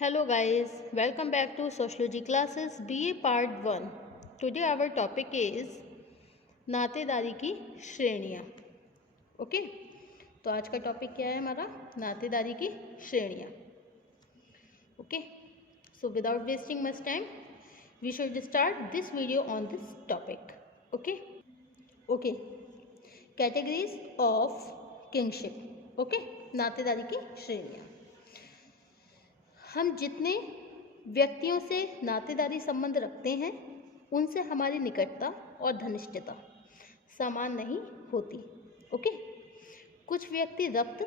Hello guys, welcome back to Sociology classes BA Part 1. Today our topic is नातेदारी की श्रेणियाँ. Okay, तो आज का टॉपिक क्या है हमारा? नातेदारी की श्रेणियाँ. Okay, so without wasting much time, we should start this video on this topic. Okay, categories of kingship. Okay, नातेदारी की श्रेणियाँ. हम जितने व्यक्तियों से नातेदारी संबंध रखते हैं उनसे हमारी निकटता और घनिष्ठता समान नहीं होती. ओके, कुछ व्यक्ति रक्त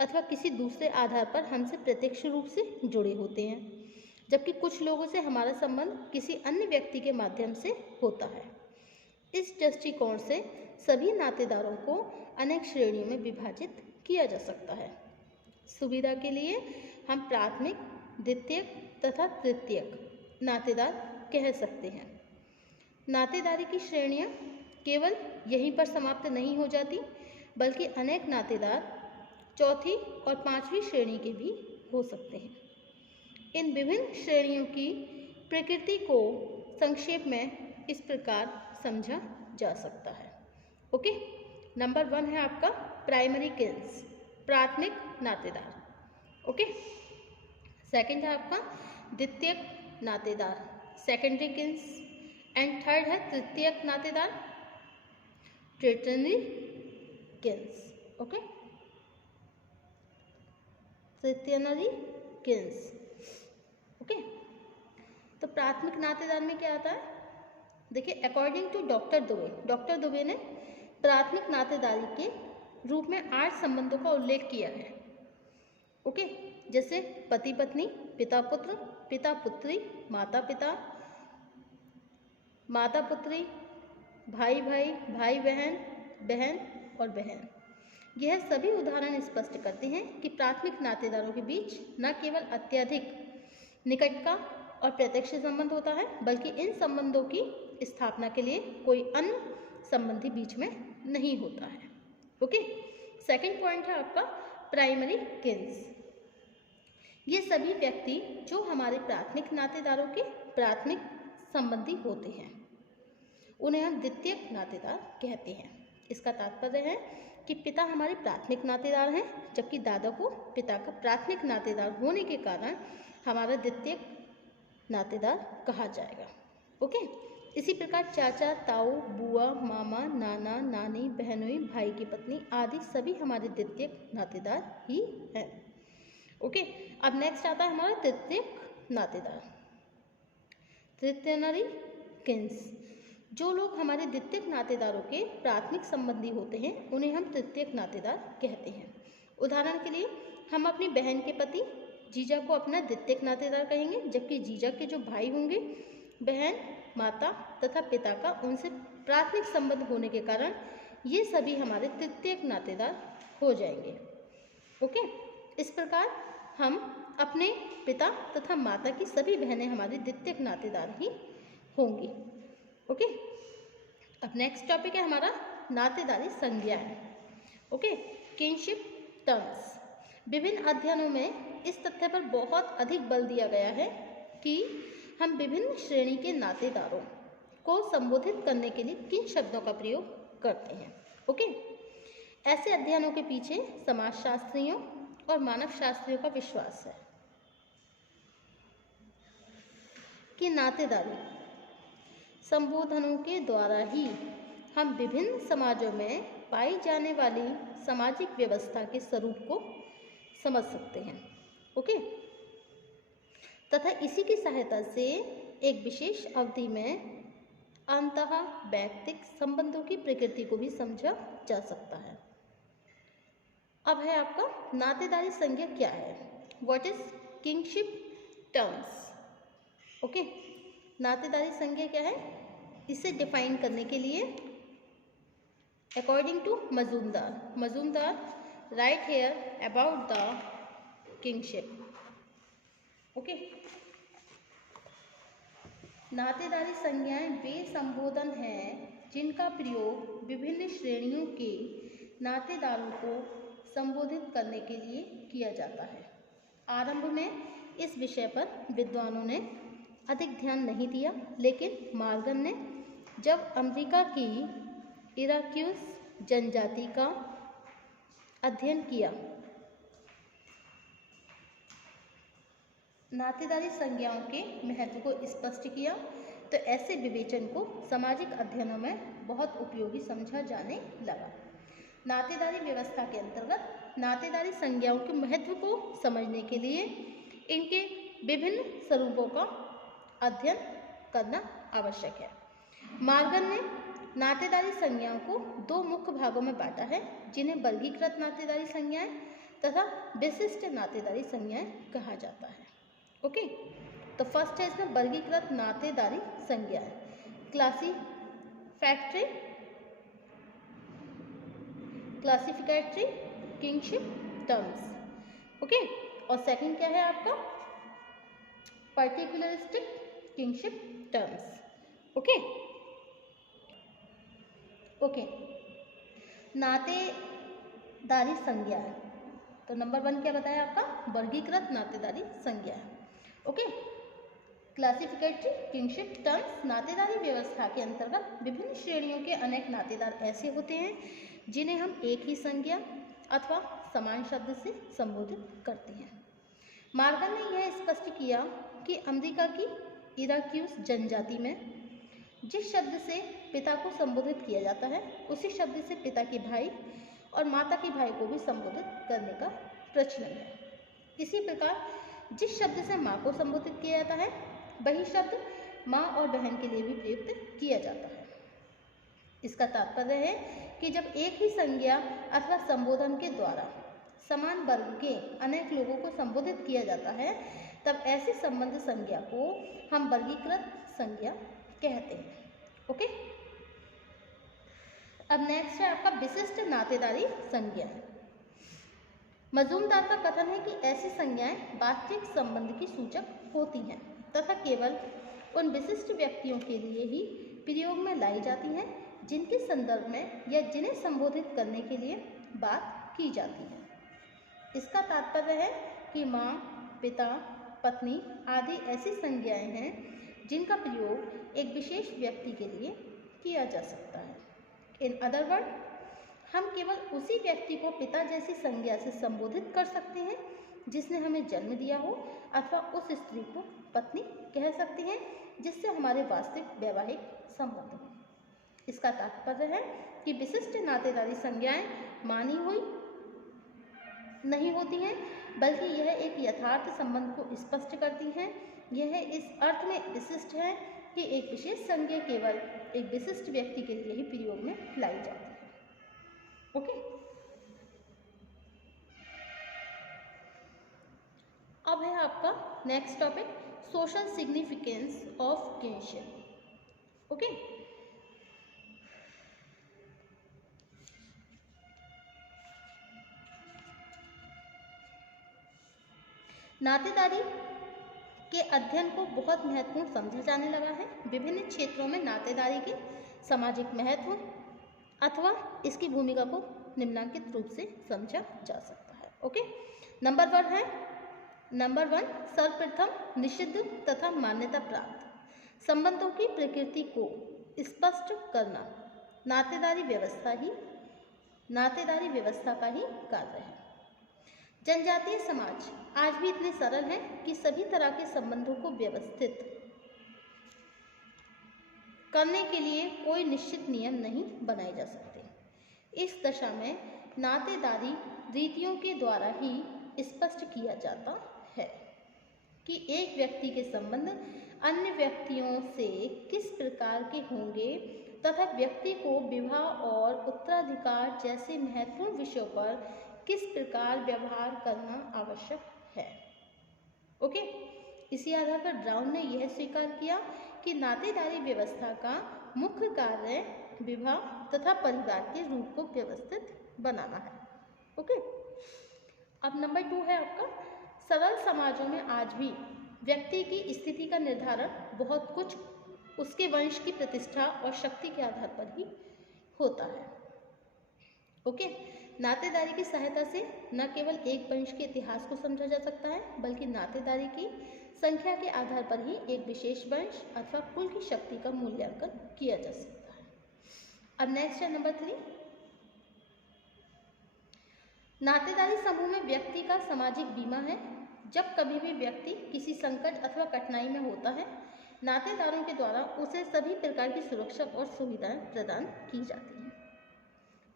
अथवा किसी दूसरे आधार पर हमसे प्रत्यक्ष रूप से जुड़े होते हैं, जबकि कुछ लोगों से हमारा संबंध किसी अन्य व्यक्ति के माध्यम से होता है. इस दृष्टिकोण से सभी नातेदारों को अनेक श्रेणियों में विभाजित किया जा सकता है. सुविधा के लिए हम प्राथमिक, द्वितीयक तथा तृतीयक नातेदार कह सकते हैं. नातेदारी की श्रेणियाँ केवल यहीं पर समाप्त नहीं हो जाती, बल्कि अनेक नातेदार चौथी और पांचवी श्रेणी के भी हो सकते हैं. इन विभिन्न श्रेणियों की प्रकृति को संक्षेप में इस प्रकार समझा जा सकता है. ओके, नंबर 1 है आपका प्राइमरी किन्स, प्राथमिक नातेदार. ओके, सेकंड है आपका द्वितीयक नातेदार, सेकेंडरी किन्स, एंड थर्ड है तृतीयक नातेदार, tertiary kins. Okay, tertiary kins. Okay, तो प्राथमिक नातेदार में क्या आता है? देखिए, अकॉर्डिंग टू डॉक्टर दुबे ने प्राथमिक नातेदारी के रूप में 8 संबंधों का उल्लेख किया है. ओके, जैसे पति पत्नी, पिता पुत्र, पिता पुत्री, माता पिता, माता पुत्री, भाई भाई, भाई बहन, बहन और बहन. यह सभी उदाहरण स्पष्ट करते हैं कि प्राथमिक नातेदारों के बीच न केवल अत्यधिक निकटता और प्रत्यक्ष संबंध होता है, बल्कि इन संबंधों की स्थापना के लिए कोई अन्य संबंधी बीच में नहीं होता है. ओके, सेकंड पॉइंट है आपका प्राइमरी किन्स. ये सभी व्यक्ति जो हमारे प्राथमिक नातेदारों के प्राथमिक संबंधी होते हैं उन्हें हम द्वितीयक नातेदार कहते हैं. इसका तात्पर्य है कि पिता हमारे प्राथमिक नातेदार हैं, जबकि दादा को पिता का प्राथमिक नातेदार होने के कारण हमारा द्वितीयक नातेदार कहा जाएगा. ओके, इसी प्रकार चाचा, ताऊ, बुआ, मामा, नाना, नानी, बहनोई, भाई की पत्नी आदि सभी हमारे द्वितीयक नातेदार ही हैं. ओके, अब नेक्स्ट आता है हमारा तृतीयक नातेदार, तृतीयरी किन्स. जो लोग हमारे द्वितीयक नातेदारों के प्राथमिक संबंधी होते हैं उन्हें हम तृतीयक नातेदार कहते हैं. उदाहरण के लिए हम अपनी बहन के पति जीजा को अपना द्वितीयक नातेदार कहेंगे, जबकि जीजा के जो भाई होंगे, बहन, माता तथा पिता का उनसे प्राथमिक संबंध होने के कारण ये सभी हमारे तृतीयक नातेदार हो जाएंगे. ओके, इस प्रकार हम अपने पिता तथा माता की सभी बहनें हमारी द्वितीयक नातेदार ही होंगी. ओके, अब नेक्स्ट टॉपिक है हमारा नातेदारी संज्ञाएं. Okay, kinship terms. विभिन्न अध्ययनों में इस तथ्य पर बहुत अधिक बल दिया गया है कि हम विभिन्न श्रेणी के नातेदारों को संबोधित करने के लिए किन शब्दों का प्रयोग करते हैं. ओके, ऐसे अध्ययनों के पीछे समाजशास्त्रियों और मानव शास्त्रियों का विश्वास है कि नातेदारी संबोधनों के द्वारा ही हम विभिन्न समाजों में पाई जाने वाली सामाजिक व्यवस्था के स्वरूप को समझ सकते हैं. ओके, तथा इसी की सहायता से एक विशेष अवधि में अंतः वैयक्तिक संबंधों की प्रकृति को भी समझा जा सकता है. अब है आपका नातेदारी संज्ञा क्या है? What is kingship terms. Okay, नातेदारी संज्ञा क्या है? इसे डिफाइन करने के लिए according to Majumdar right here about the kingship. Okay, नातेदारी संज्ञाएं वे संबोधन हैं जिनका प्रयोग विभिन्न श्रेणियों के नातेदारों को संबोधित करने के लिए किया जाता है. आरंभ में इस विषय पर विद्वानों ने अधिक ध्यान नहीं दिया, लेकिन मॉर्गन ने जब अमेरिका की इराक्यूस जनजाति का अध्ययन किया, नातेदारी संज्ञाओं के महत्व को स्पष्ट किया, तो ऐसे विवेचन को सामाजिक अध्ययनों में बहुत उपयोगी समझा जाने लगा। नातेदारी व्यवस्था के अंतर्गत नातेदारी संज्ञाओं के महत्व को समझने के लिए इनके विभिन्न स्वरूपों का अध्ययन करना आवश्यक है। मॉर्गन ने नातेदारी संज्ञाओं को दो मुख्य भागों में बांटा है, जिन्हें वर्गीकृत नातेदारी संज्ञाएं तथा विशिष्ट नातेदारी संज्ञाएं कहा जाता है। ओके, तो फर्स्ट है इसमें वर्गीकृत नातेदारी संज्ञाएं, क्लासिफिकेटरी किंगशिप टर्म्स। ओके, और सेकंड क्या है आपका पर्टिकुलरिस्टिक किंगशिप टर्म्स। ओके, नातेदारी संज्ञाएं, तो नंबर 1 क्या बताया आपका वर्गीकृत नातेदारी संज्ञाएं। ओके, क्लासिफिकेटरी किंगशिप टर्म्स, नातेदारी व्यवस्था के अंतर्गत विभिन्न श्रेणियों के अनेक नातेदार ऐसे होते हैं जिन्हें हम एक ही संज्ञा अथवा समान शब्द से संबोधित करते हैं। मॉर्गन ने यह स्पष्ट किया कि अमेरिका की इराक्यूस जनजाति में जिस शब्द से पिता को संबोधित किया जाता है, उसी शब्द से पिता के भाई और माता के भाई को भी संबोधित करने का प्रचलन है। इसी प्रकार जिस शब्द से माँ को संबोधित किया जाता है, वही शब्द माँ और बहन के लिए भी प्रयुक्त किया जाता है। इसका तात्पर्य है कि जब एक ही संज्ञा अथवा संबोधन के द्वारा समान वर्ग के अनेक लोगों को संबोधित किया जाता है, तब ऐसी संबंध संज्ञा को हम वर्गीकृत संज्ञा कहते हैं। ओके, अब नेक्स्ट है आपका विशिष्ट नातेदारी संज्ञाएं। मजूमदार का कथन है कि ऐसी संज्ञाएं वास्तविक संबंध की सूचक होती हैं तथा केवल उन विशिष्ट व्यक्तियों के लिए ही प्रयोग में लाई जाती हैं जिनके संदर्भ में या जिन्हें संबोधित करने के लिए बात की जाती है। इसका तात्पर्य है कि माँ, पिता, पत्नी आदि ऐसी संज्ञाएं हैं जिनका प्रयोग एक विशेष व्यक्ति के लिए किया जा सकता है। इन अदर वर्ड, हम केवल उसी व्यक्ति को पिता जैसी संज्ञा से संबोधित कर सकते हैं जिसने हमें जन्म दिया हो, अथवा उस स्त्री को पत्नी कह सकते हैं जिससे हमारे वास्तविक वैवाहिक संबंध हो। इसका तात्पर्य है कि विशिष्ट नातेदारी संज्ञाएं मानी हुई नहीं होती हैं, बल्कि यह एक यथार्थ संबंध को स्पष्ट करती हैं। यह इस अर्थ में विशिष्ट है कि एक विशेष संज्ञा केवल एक विशिष्ट व्यक्ति के लिए ही प्रयोग में लाई जाती है। ओके, अब है आपका next topic social significance of kinship. Okay, नातेदारी के अध्ययन को बहुत महत्वपूर्ण समझा जाने लगा है। विभिन्न क्षेत्रों में नातेदारी के सामाजिक महत्व अथवा इसकी भूमिका को निम्नलिखित रूप से समझा जा सकता है। ओके, नंबर 1 सर्वप्रथम निषिद्ध तथा मान्यता प्राप्त संबंधों की प्रकृति को स्पष्ट करना नातेदारी व्यवस्था का ही कार्य है। जनजातीय समाज आज भी इतने सरल हैं कि सभी तरह के संबंधों को व्यवस्थित करने के लिए कोई निश्चित नियम नहीं बनाए जा सकते। इस दशा में नातेदारी रीतियों के द्वारा ही स्पष्ट किया जाता है कि एक व्यक्ति के संबंध अन्य व्यक्तियों से किस प्रकार के होंगे तथा व्यक्ति को विवाह और उत्तराधिकार जैसे महत्वपूर्ण विषयों पर किस प्रकार व्यवहार करना आवश्यक है। ओके, इसी आधार पर ब्राउन ने यह स्वीकार किया कि नातेदारी व्यवस्था का मुख्य कार्य विवाह तथा परिवार के रूप को व्यवस्थित बनाना है। ओके, अब नंबर 2 है आपका सरल समाजों में आज भी व्यक्ति की स्थिति का निर्धारण बहुत कुछ उसके वंश की प्रतिष्ठा और शक्ति के आधार पर ही होता है। ओके, नातेदारी की सहायता से न केवल एक वंश के इतिहास को समझा जा सकता है, बल्कि नातेदारी की संख्या के आधार पर ही एक विशेष वंश अथवा कुल की शक्ति का मूल्यांकन किया जा सकता है। अब नेक्स्ट है नंबर 3, नातेदारी समूह में व्यक्ति का सामाजिक बीमा है। जब कभी भी व्यक्ति किसी संकट अथवा कठिनाई में होता है, नातेदारों के द्वारा उसे सभी प्रकार की सुरक्षा और सुविधाएं प्रदान की जाती हैं।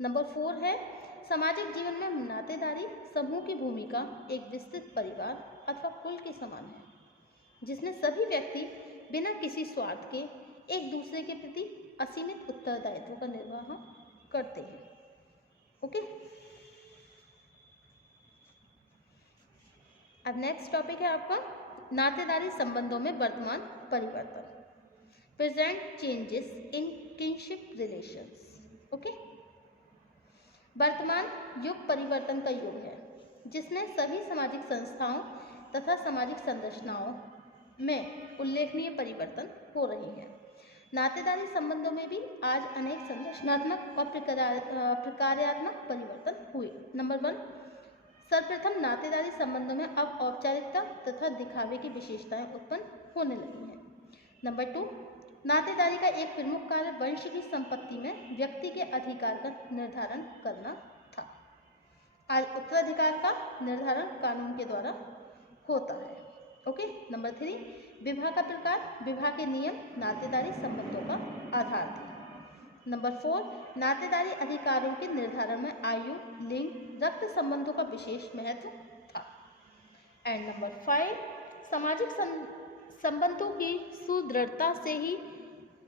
नंबर 4 है, सामाजिक जीवन में नातेदारी समूह की भूमिका एक विस्तृत परिवार अथवा कुल के समान है, जिसमें सभी व्यक्ति बिना किसी स्वार्थ के एक दूसरे के प्रति असीमित उत्तरदायित्व का निर्वाह करते हैं। ओके, अब नेक्स्ट टॉपिक है आपका नातेदारी संबंधों में वर्तमान परिवर्तन, present changes in kinship relations. Okay, वर्तमान युग परिवर्तन का युग है, जिसमें सभी सामाजिक संस्थाओं तथा सामाजिक संरचनाओं में उल्लेखनीय परिवर्तन हो रहे हैं। नातेदारी संबंधों में भी आज अनेक संरचनात्मक और प्रकार्यात्मक परिवर्तन हुए। नंबर 1, सर्वप्रथम नातेदारी संबंधों में अब औपचारिकता तथा दिखावे की विशेषताएं उत्पन्न होने लगी हैं। नंबर 2, नातेदारी का एक प्रमुख कार्य वंश की संपत्ति में व्यक्ति के अधिकार का निर्धारण करना था। आज उत्तराधिकार का निर्धारण कानून के द्वारा होता है। ओके, नंबर 3, विवाह का प्रकार, विवाह के नियम नातेदारी संबंधों का आधार थे। नंबर 4, नातेदारी अधिकारों के निर्धारण में आयु, लिंग, रक्त संबंधों का विशेष महत्व था। एंड नंबर 5, सामाजिक संबंधों की सुदृढ़ता से ही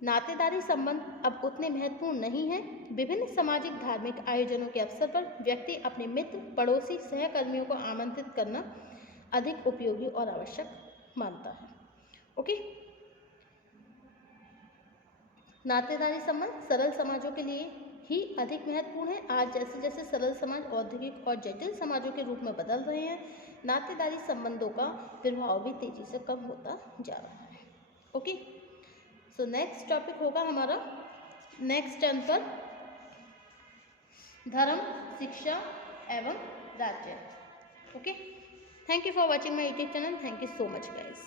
नातेदारी संबंध अब उतने महत्वपूर्ण नहीं हैं। विभिन्न सामाजिक धार्मिक आयोजनों के अवसर पर व्यक्ति अपने मित्र, पड़ोसी, सहकर्मियों को आमंत्रित करना अधिक उपयोगी और आवश्यक मानता है। ओके, नातेदारी संबंध सरल समाजों के लिए ही अधिक महत्वपूर्ण है। आज जैसे जैसे सरल समाज औद्योगिक और जटिल समाजों के रूप में बदल रहे हैं, नातेदारी संबंधों का प्रभाव भी तेजी से कम होता जा रहा है। ओके, सो नेक्स्ट टॉपिक होगा हमारा नेक्स्ट टर्न पर धर्म, शिक्षा एवं राज्य। Okay, thank you for watching my YouTube channel. Thank you so much guys.